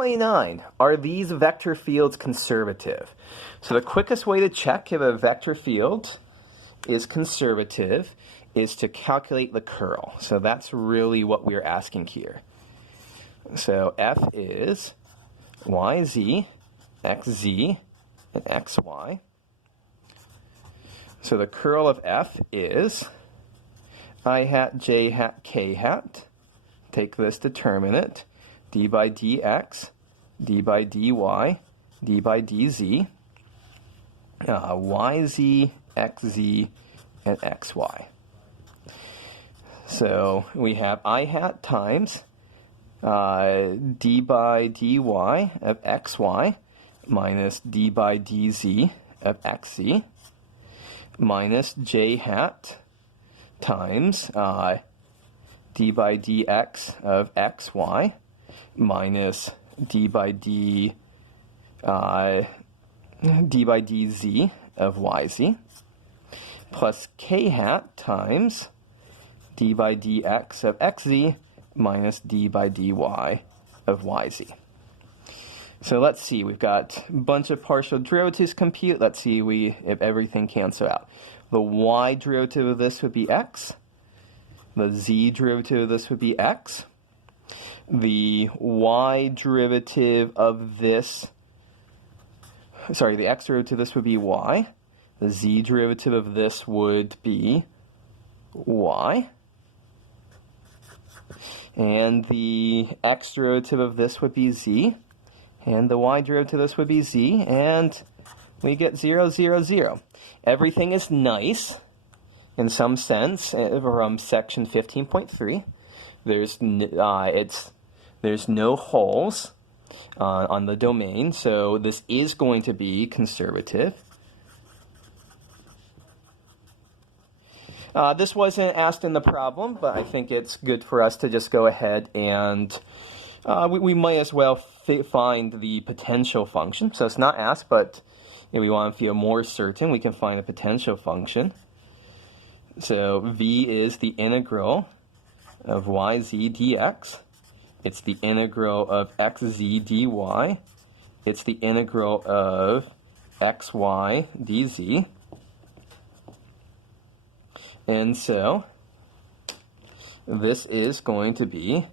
29. Are these vector fields conservative? So the quickest way to check if a vector field is conservative is to calculate the curl. So that's really what we're asking here. So f is yz, xz, and xy. So the curl of f is I hat, j hat, k hat. Take this determinant, d by dx, d by dy, d by dz, yz, xz, and xy. So we have I hat times d by dy of xy minus d by dz of xz minus j hat times d by dx of xy minus d by d by dz of yz plus k hat times d by dx of xz minus d by dy of yz. So let's see, we've got a bunch of partial derivatives compute. Let's see if everything cancels out. The y derivative of this would be x. The z derivative of this would be x. The y derivative of this, sorry, the x derivative of this would be y. The z derivative of this would be y. And the x derivative of this would be z. And the y derivative of this would be z. And we get 0, 0, 0. Everything is nice in some sense from section 15.3. There's no holes on the domain, so this is going to be conservative. This wasn't asked in the problem, but I think it's good for us to just go ahead and we might as well find the potential function. So it's not asked, but if we want to feel more certain, we can find a potential function. So v is the integral of yz dx. It's the integral of xz dy. It's the integral of xy dz. And so this is going to be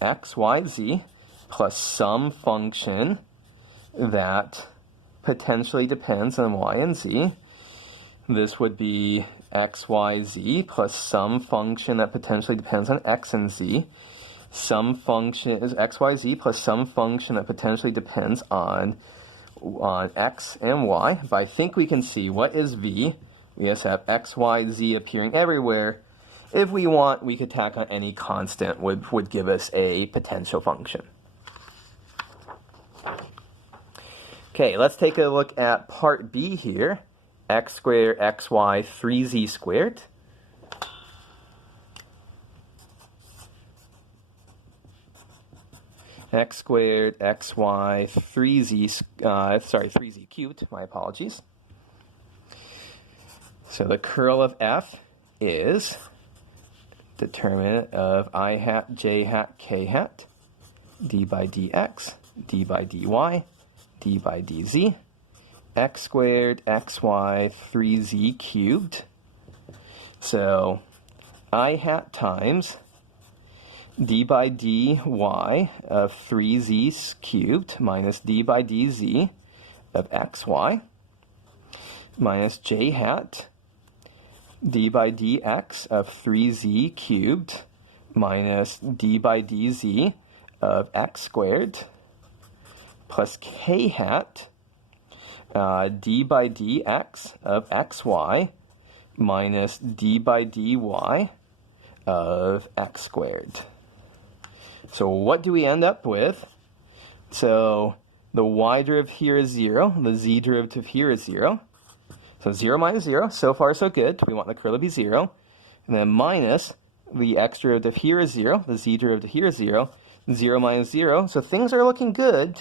xyz plus some function that potentially depends on y and z. This would be xyz plus some function that potentially depends on x and z. Some function is xyz plus some function that potentially depends on x and y. But I think we can see what is v. We just have x, y, z appearing everywhere. If we want, we could tack on any constant would give us a potential function. Okay, let's take a look at part B here. X squared, xy, 3z squared. X squared, xy, 3z cubed, my apologies. So the curl of f is determinant of I hat, j hat, k hat, d by dx, d by dy, d by dz, x squared, xy, 3z cubed. So I hat times d by dy of 3z cubed minus d by dz of xy minus j hat d by dx of 3z cubed minus d by dz of x squared plus k hat d by dx of xy minus d by dy of x squared. So what do we end up with? So the y derivative here is 0, the z derivative here is 0. So 0 minus 0, so far so good. We want the curl to be 0. And then minus the x derivative here is 0, the z derivative here is 0, 0 minus 0. So things are looking good.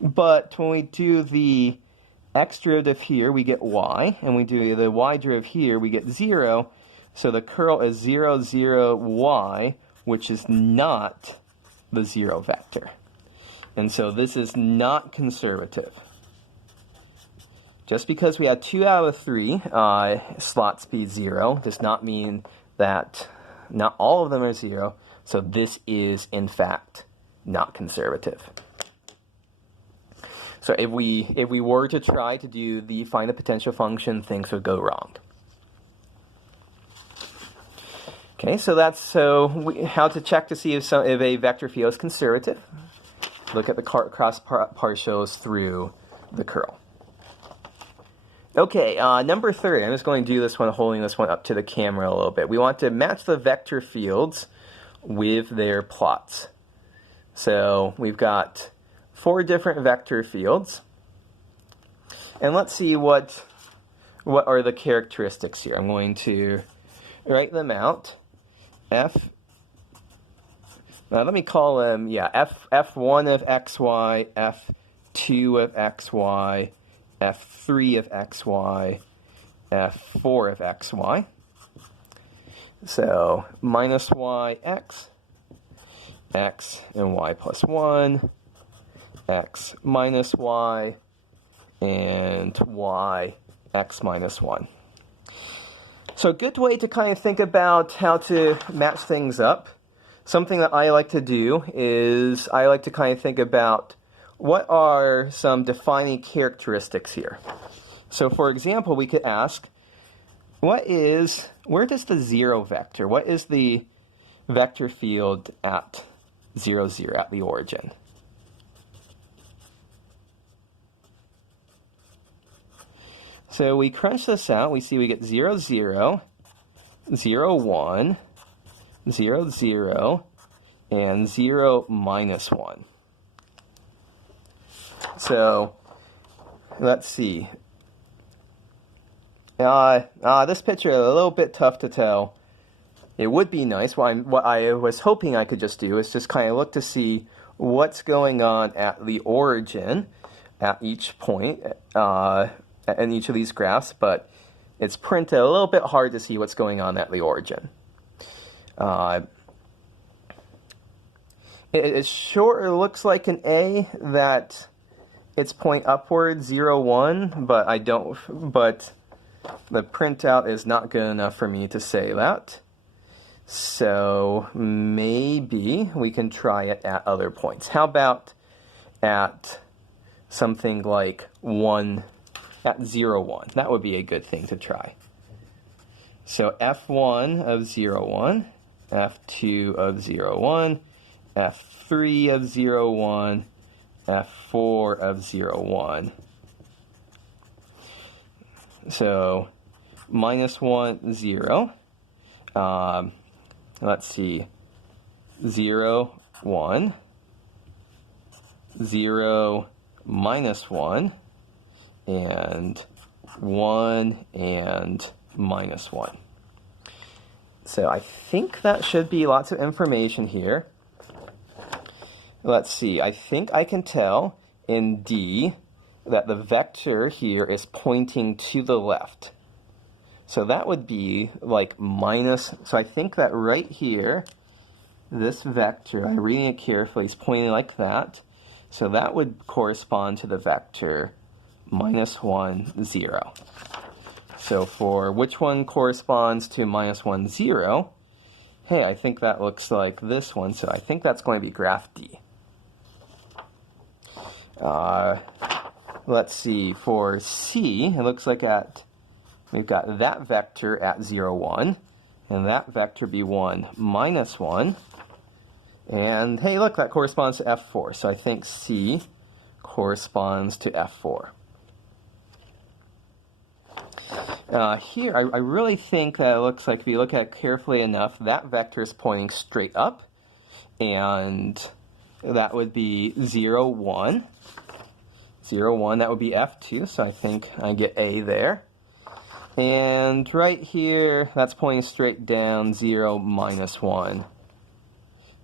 But when we do the x derivative here, we get y. And we do the y derivative here, we get 0. So the curl is 0, 0, y, which is not the 0 vector. And so this is not conservative. Just because we had 2 out of 3 slots be 0 does not mean that not all of them are 0. So this is, in fact, not conservative. So if we were to try to do the find a potential function, things would go wrong. Okay, so that's how to check to see if a vector field is conservative. Look at the cross partials through the curl. Okay, number 3. I'm just going to do this one, holding this one up to the camera a little bit. We want to match the vector fields with their plots. So we've got 4 different vector fields. And let's see what are the characteristics here. I'm going to write them out. Now let me call them, F1 of xy, F2 of xy, F3 of xy, F4 of xy. So minus y x, x and y plus 1, x minus y, and y x minus 1. So a good way to kind of think about how to match things up, something that I like to do is I like to kind of think about what are some defining characteristics here. So for example, we could ask, where does the 0 vector, what is the vector field at 0, 0, at the origin? So we crunch this out, we see we get 0, 0, 0, 1, 0, 0, and 0, minus 1. So let's see. This picture is a little bit tough to tell. It would be nice. What I was hoping I could just do is just kind of look to see what's going on at the origin at each point in each of these graphs, but it's printed a little bit hard to see what's going on at the origin. It sure looks like an A that it's point upward 0, 1, but the printout is not good enough for me to say that. So maybe we can try it at other points. How about at something like 1, at 0, 1? That would be a good thing to try. So F1 of 0, 1, F2 of 0, 1, F3 of 0, 1, F4 of 0, 1. So minus 1, 0. Let's see. 0, 1. 0, minus 1. And 1 and minus 1. So I think that should be lots of information here. Let's see. I think I can tell in D that the vector here is pointing to the left. So that would be like minus, so I think that right here, this vector, I'm reading it carefully, is pointing like that. So that would correspond to the vector minus 1, 0. So for which one corresponds to minus 1, 0, hey, I think that looks like this one, so I think that's going to be graph D. Let's see, for C, it looks like we've got that vector at 0, 1, and that vector be 1, minus 1. And hey, look, that corresponds to F4, so I think C corresponds to F4. Here, I really think that it looks like if you look at it carefully enough, that vector is pointing straight up, and that would be 0, 1. 0, 1, that would be F2, so I think I get A there. And right here, that's pointing straight down, 0, minus 1.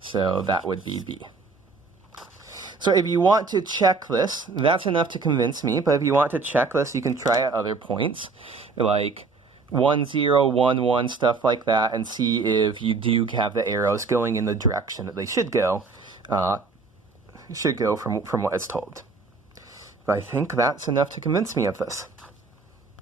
So that would be B. So if you want to check this, that's enough to convince me, but if you want to check this, you can try at other points, like 1, 0, 1, 1, stuff like that, and see if you do have the arrows going in the direction that they should go. should go from what it's told. But I think that's enough to convince me of this.